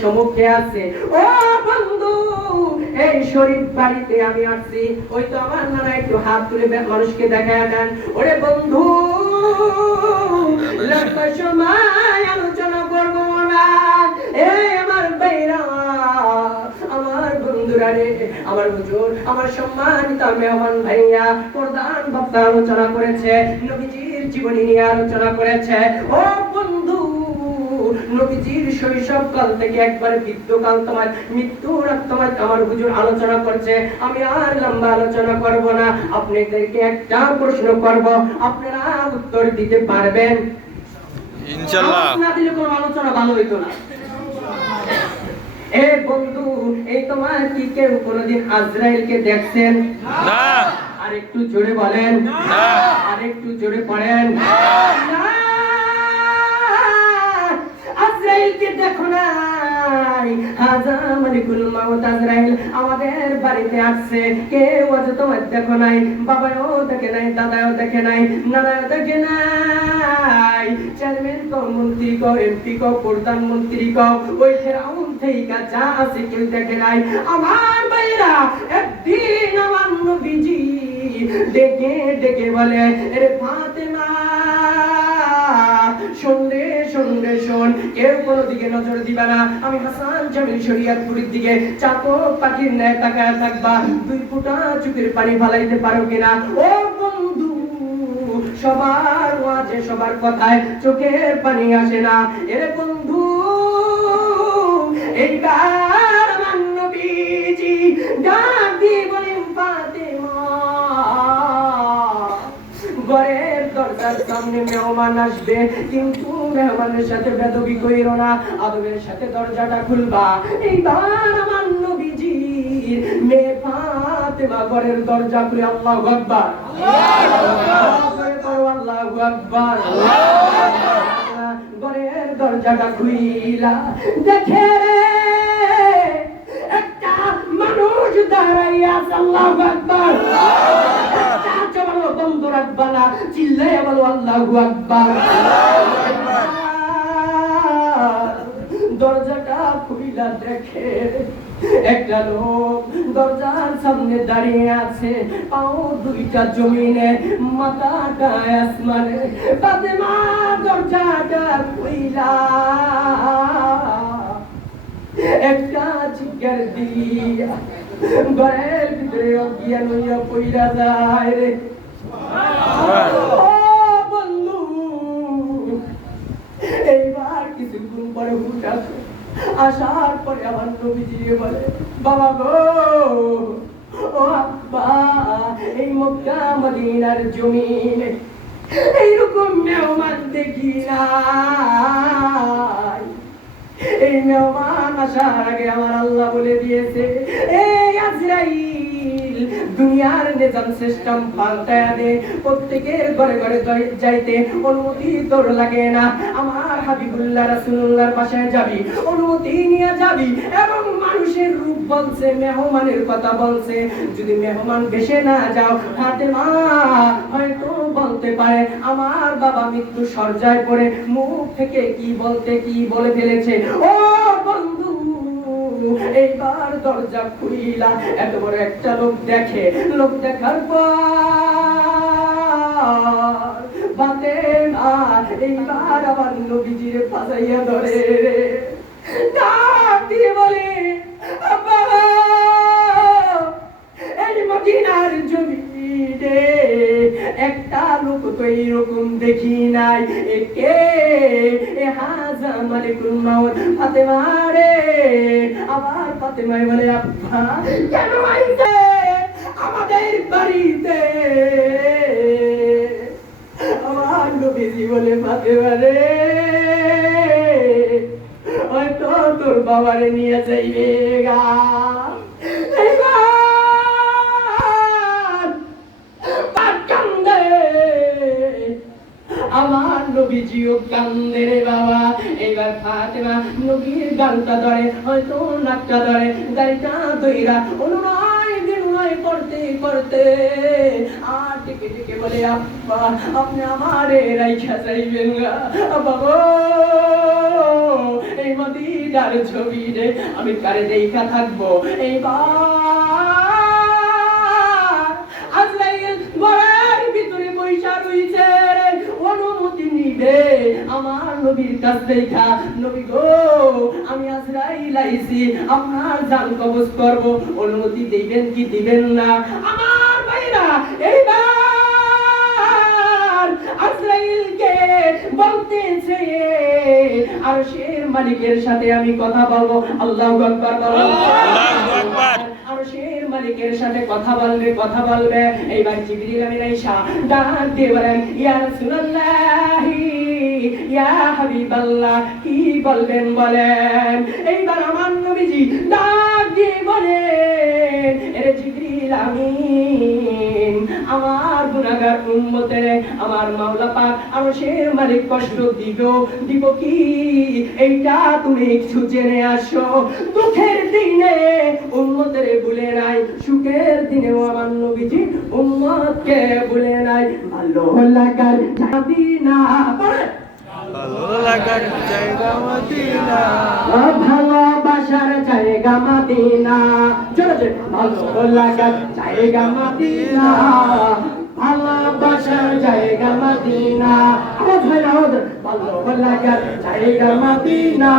সম্মুখে আছে। ও বন্ধু, এই শরীফ বাড়িতে আমি আসছি ওই তো আমার নানা একটু হাত তুলে মানুষকে দেখায় দেন। ওরে বন্ধু সময় আলোচনা করব না। আমার বাইরা আমার বন্ধুরা রে, আমার হুজুর, আমার সম্মানিত মেহমান ভাইয়া, প্রধান বক্তা আলোচনা করেছে, নবীজির জীবনী নিয়ে আলোচনা করেছে। ও নবীজির শৈশব কাল থেকে একবার বৃদ্ধকাল তোমার মৃত্যুর তোমার আমার হুজুর আলোচনা করছে। আমি আর লম্বা আলোচনা করব না। আপনাদেরকে একটা প্রশ্ন করব। আপনারা উত্তর দিতে পারবেন। ইনশাল্লাহ। না দিলে কোনো আলোচনা ভালো হইতো না। এ বন্ধু এই তোমার কি কেউ কোনোদিন আজরাইলকে দেখছেন? না। আর একটু জোরে বলেন। না। আর একটু জোরে পড়েন। না। আজরাইলকে দেখো নাই। হাজা মালিকুল মাউত আজরাইল আমাদের বাড়িতে আসছে। কেউ আজ তোমার দেখো নাই বাবাও দেখে নাই দাদাও দেখে নাই নানাও দেখে নাই। চেয়ারম্যান কও মন্ত্রী কও এমপি কও প্রধানমন্ত্রী কও ওই ফেরাউন থেকে যা আছে কেউ দেখে নাই। আমার ভাইরা একদিন আমার নবীজি ডেকে ডেকে বলে রে ফাতেমা শোন কেউ কোনো দিকে নজর দিবা না। আমি হাসান জামিল শরিয়াতপুরের দিকে। চাতক পাখির ন্যায় তাকায় থাকবা। দুই ফুটা চুকের পানি ফালাইতে পারো কিনা? ও বন্ধু, সবার ওয়াজে, সবার কথায় চোখের পানি আসে না। এরে বন্ধু এইবার আমার নবীজি ডাক দিয়ে বলেন ফাতেমা। ঘরের দরজার সামনে মেহমান আসবে, কিন্তু মেহমানের সাথে বেদবি কইরো না, আদবের সাথে দরজাটা খুলবা। এইবার আমার নবীজি মেয়ে ফাতেমা ঘরের দরজা খুলে আল্লাহু আকবার। আল্লাহু আকবার। ঘরের দরজাটা খুইলা দেখে রে, একটা মানুষ দাঁড়াইয়া আল্লাহু আকবার। বন্ধ রাখবা চিল্লাইয়া বলো, আল্লাহু আকবার। দরজাটা খুইলা দেখে একটা লোক দরজার সামনে দাঁড়িয়ে আছে। পাও দুইটা জমিনে মাথাটা আসমানে। তাতে মা দরজাটা খুইলা একটা চিকার দিয়া ঘরের ভিতরে অজ্ঞান হইয়া পইরা যায় রে ও বন্ধু এইবার কিছুক্ষণ পরে হুট আসে আসার পরে আমার নবীজি বলে, বাবা গো, ও এই মক্কা মদিনার জমিনে এইরকম মেহমান দেখি নাই। এই মেহমান আসার আগে আমার আল্লাহ বলে দিয়েছে, এই আজরাইল দুনিয়ার নিজাম সিস্টেম পাল্টায় দে প্রত্যেকের ঘরে ঘরে যাইতে অনুমতি তোর লাগে না। আমার হাবিবুল্লাহ রাসূলুল্লাহর পাশে যাবি, অনুমতি নিয়ে যাবি এবং মানুষের রূপ বলছে, মেহমানের কথা বলছে। যদি মেহমান বেশে না যাও, ফাতেমা হয়তো বলতে পারে, আমার বাবা মৃত্যু সজ্জায় পড়ে, মুখ থেকে কি বলতে কি বলে ফেলেছে। ও এইবার দরজা খুলিলা, এত বড় একটা লোক দেখে। লোক দেখার পর বাতে না, এইবার আমার নবীজির ফাঁসাইয়া ধরে। রে ডাক দিয়ে বলে এই মদিনার জমিনে লোক তো এইরকম দেখি নাই। এ হাজা মাউত ফাতেমা রে। আবার ফাতেমাই বলে, আব্বা, কেন আইছে? আমাদের বাড়িতে। আমার নবীজি বলে, ফাতেমা রে, হয়তো তোর বাবারে নিয়ে যাইবে গা এইবার বাপ কান্দে কান্দে রে বাবা ফাতেমা নবীর গানটা ধরে, হয়তো নাকটা ধরে দাড়িটা বিনয় করতে করতে, আর টিকে টিকে বলে, আব্বা, আপনি আমারে রাইখা যাইবেন গা বাবা এই মদিনার ছবি রে আমি কারে দেখা থাকব? এইবার অনুমতি আমার নবীর কাছ দেখা। নবী গো আমি আজরাইল আইছি আপনার জান কবজ করব। অনুমতি দিবেন কি দিবেন না? আমার ভাইরা এইবার আজরাইলকে বলতেছে আর শের মালিকের সাথে আমি কথা বলব। আল্লাহু আকবার বলো। আল্লাহু আকবার। আর শের মালিকের সাথে কথা বলবে কথা বলবে। এইবার জিবরিল আমিন আয়েশা ডাক দিয়ে বলেন ইয়া রাসূলুল্লাহ ইয়া হাবিবাল্লাহ, কি বলবেন বলেন? এইবার আমার নবীজি ডাক দিয়ে বলেন, এরে আমিন, আমার উম্মতের, আমার মাওলা পাক আর শের মালিক কষ্ট দিব দিব কি? এইটা তুমি একটু জেনে আসো। দুঃখের দিনে উম্মতের ভুলে নাই, সুখের দিনেও আমার নবীজি উম্মতকে ভুলে নাই। ভালো লাগার না। ভালোবাসার জায়গা মাদিনা। ভালো লাগার জায়গা মাদিনা। ভালোবাসার জায়গা মাদিনা। ভালো লাগার জায়গা মাদিনা।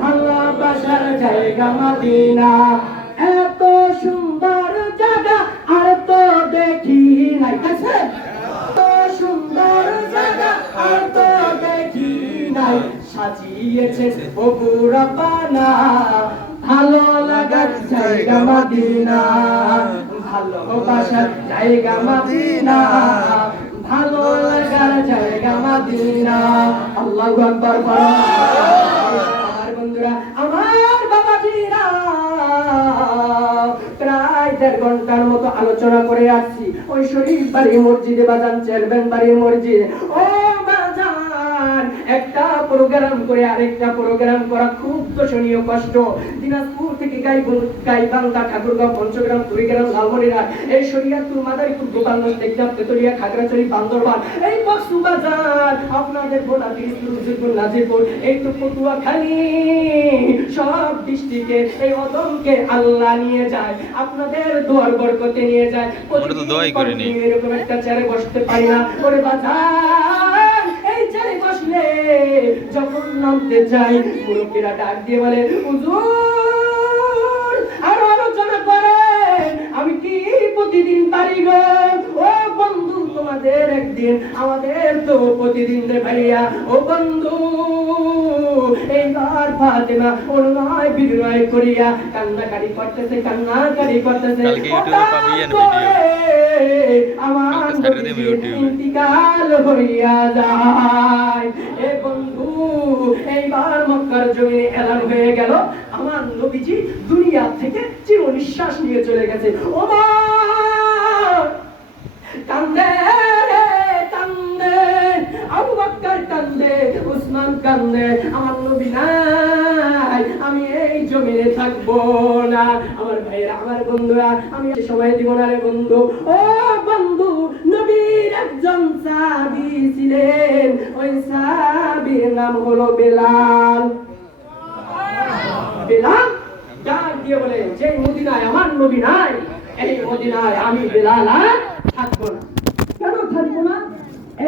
ভালোবাসার জায়গা মাদিনা। এত সুন্দর জায়গা, আর তো দেখি নাই। আছে এত সুন্দর জায়গা, আর তো সাজিয়েছে বগুড়াপানা ভালো লাগার জায়গা মদিনা। ভালোবাসার জায়গা মদিনা। ভালো লাগার জায়গা মদিনা। আল্লাহু আকবার আমার বন্ধুরা, আমার বাবাজিরা, প্রায় দেড় ঘণ্টার মতো আলোচনা করে আসছি। ওই শরীফ বাড়ি মসজিদে বাজান চেয়ারম্যান বাড়ির মসজিদে। ও একটা প্রোগ্রাম করে আরেকটা প্রোগ্রাম করা খুব দর্শনীয় কষ্ট। দিনাজপুর থেকে গাইবন গাইবান্ধা ঠাকুরগাঁও পঞ্চগ্রাম কুড়িগ্রাম লালমনিরহাট এই শরিয়াতুর মাদারীপুর গোপালগঞ্জ টেকনাফ তেতুলিয়া খাগড়াছড়ি বান্দরবান এই কক্সবাজার। আপনাদের ভোলা দিনাজপুর উজিরপুর নাজিরপুর এই তো পটুয়াখালী। সব ডিস্ট্রিক্টে এই অদমকে আল্লাহ নিয়ে যায় আপনাদের দোয়ার বরকতে নিয়ে যায়। এরকম একটা চেয়ারে বসতে পারি না। ওরে বাজার! যখন নামতে যাই মুরব্বীরা ডাক দিয়ে বলে হুজুর আরও আলোচনা করে আমি কি প্রতিদিন পারি গো ও বন্ধু তোমাদের একদিন আমাদের তো প্রতিদিন রে ভাইয়া। ও বন্ধু এইবার ফাতেমা অনুনয় বিনয় করিয়া কান্নাকারি করতেছে কান্নাকারি করতেছে। আমার। ইন্তিকাল হইয়া যায়। এইবার মক্কার জমিনে এলান হয়ে গেল। আমার নবীজি দুনিয়া থেকে চির নিঃশ্বাস নিয়ে চলে গেছে। কান্দে কান্দে আবু কান্দে উসমান কান্দে আমার নবী নাই, আমি এই জমিনে থাকব না। আমার ভাইয়েরা, আমার বন্ধুরা, আমি সময় দিব না রে বন্ধু। ও বন্ধু একজন সাহাবি ছিলেন, ওই সাহাবির নাম হলো বেলাল। বেলাল? ডাক দিয়ে বলে যে মদিনায় আমার নবী নাই, এই মদিনায় আমি বেলাল থাকব না।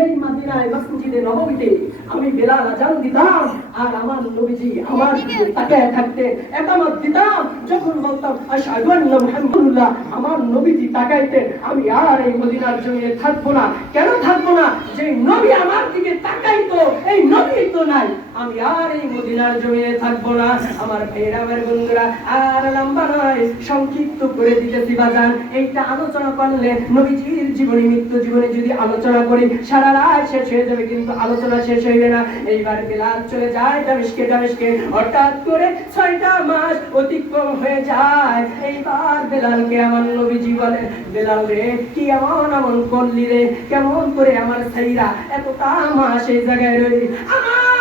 এই মাদিনায় মসজিদে নববীতে আমি বেলাল আজান দিতাম, আর আমার নবীজি আমার তাকায় থাকতে একামত দিতাম। যখন বলতাম, আশহাদু আন্না মুহাম্মাদুল্লাহ আমার নবীজি তাকাইতে, আমি আর এই মদিনার জমিনে থাকব না। কেন থাকব না? যে নবী আমার দিকে তাকাইতো, এই নবী তো নাই। আমি আর এই মদিনার জমিনে থাকব না। আমার ভাইয়েরা বন্ধুরা, আর লম্বা নয়, সংক্ষিপ্ত করে দিতেছি বাজান। এইটা আলোচনা করলে নবীজির জীবনী, মৃত্যু জীবনে যদি আলোচনা করি, সারা রাত শেষ হয়ে যাবে, কিন্তু আলোচনা শেষ হইবে না। এইবার বেলাল চলে যায় দামেশকে দামেশকে। হঠাৎ করে ছয়টা মাস অতিক্রম হয়ে যায়। এইবার বেলালকে আমার নবীজি বলে, বেলাল রে, কি এমন এমন করলি রে? কেমন করে আমার সাইরা এতটা মাস এই জায়গায় রইলি? আমার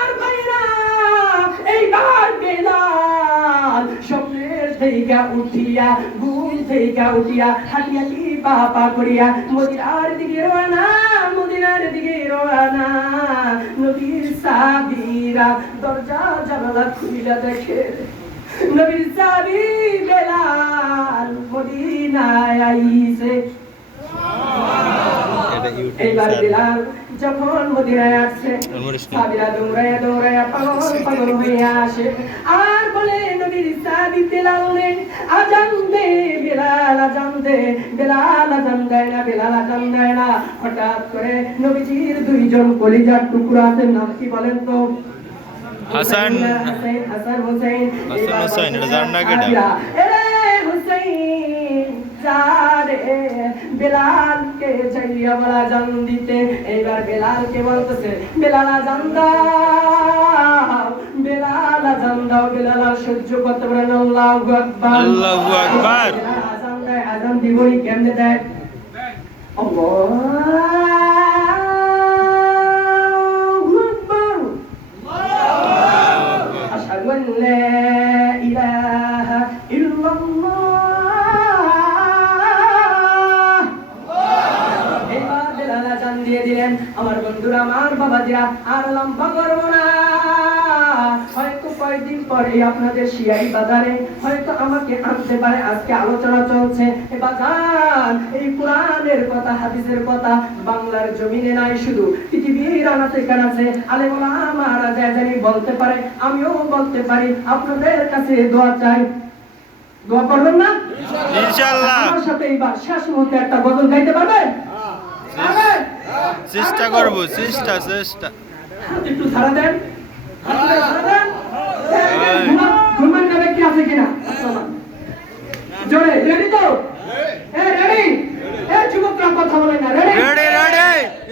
বেলাল স্বপ্নের থেকে উঠিয়া ঘুম থেকে উঠিয়া পা পা করিয়া মদিরার দিকে মদিরা মদিনার দিকে রওনা। নবীর সাবিরা দরজা জানালা খুলিলা দেখে নবীর সাবি বেলাল মদিনায় আইছে। এইবার বিলাল যখন মদিনায় আসছে সাবিরা দৌড়ায় দৌড়ায় পাগল পাগল হয়ে আসে। আর বলে নবীর সাবি বিলাল রে আজান দে বিলাল আজান দে বিলাল আজান দেয় না বিলাল আজান দেয় না। হঠাৎ করে নবীজির দুইজন কলিজার টুকরো আছেন নাম কি বলেন তো? হাসান। হাসান হাসান হোসেন হাসান হোসেন, এটা জান না কেডা? যারে বেলালকে চাইয়া বলা জান দিতে। এইবার বেলালকে বলতেছে বেলাল জান দাও বেলাল জান দাও বেলাল সহ্য করতে পারেন আল্লাহু আকবার। আল্লাহু আকবার। আজান দেয় আজান দিবই কেমনে দেয়। আল্লাহু। আর লম্বা করব না। হয়তো কয়েকদিন পরে আপনাদের শিয়াই বাজারে হয়তো আমাকে আনতে পারে। আজকে আলোচনা চলছে এই কোরআনের কথা হাদিসের কথা। বাংলার জমিনে নাই শুধু পৃথিবীর যায় জানি বলতে পারে আমিও বলতে পারি। আপনাদের কাছে দোয়া চাই। দোয়া করবেন না? ইনশাআল্লাহ। আমার সাথে এইবার শেষ মুহূর্তে একটা গজল গাইতে পারবেন? পারবেন? চেষ্টা করব চেষ্টা চেষ্টা। একটু ধারা দেন হাত তুলে ধারা দেন এই। ঘুমান না ব্যক্তি আছে কিনা জোরে রেডি তো রেডি যুবকরা কথা বলে না রেডি রেডি রেডি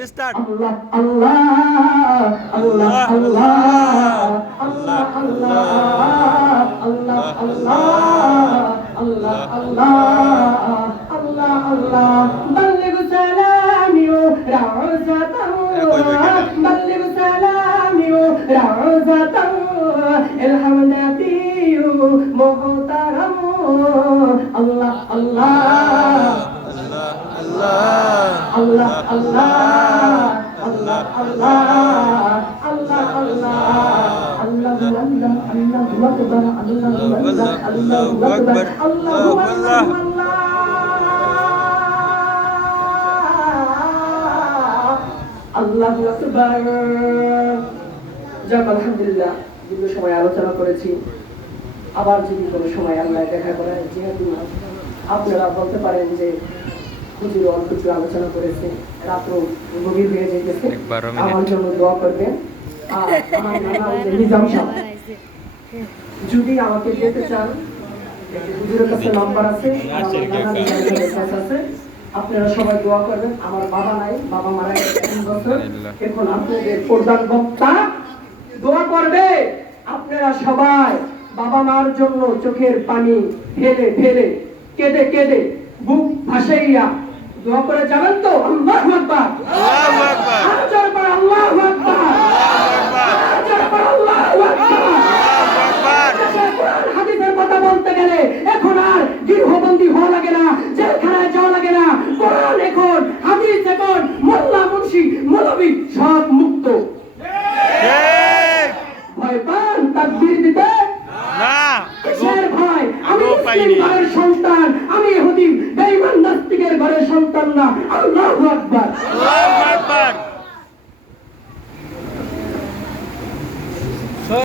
স্টার্ট আল্লাহ আল্লাহ আল্লাহ আল্লাহ আল্লাহ আল্লাহ আল্লাহ আল্লাহ আল্লাহ আল্লাহ এলহাম নাবিউ মুহতারাম আল্লাহ আল্লাহ আল্লাহ আল্লাহ আল্লাহ আল্লাহ الله أكبر الله أكبر الله أكبر الله أكبر جاب الحمد لله দীর্ঘ সময় আলোচনা করেছি। আবার যদি কোনো সময় আল্লাহ দেখা করেন যেহেতু আপনারা বলতে পারেন যে হুজুর অল্প কিছু আলোচনা করেছে রাত্র গভীর হয়ে যেতেছে আমার জন্য দোয়া করবেন। আর আমার নানা নিজাম সাহেব যদি আমাকে যেতে চান হুজুরের কাছে নাম্বার আছে আপনারা সবাই দোয়া করবেন। আমার বাবা নাই বাবা মারা গেছে এখন আপনাদের প্রধান বক্তা দোয়া করবে আপনারা সবাই বাবা মার জন্য চোখের পানি ফেলে ফেলে কেঁদে কেঁদে বুক ভাসাইয়া দোয়া করে যাবেন তো? আল্লাহু আকবার। আল্লাহু আকবার। আল্লাহু আকবার। হাদিসের কথা বলতে গেলে এখন আর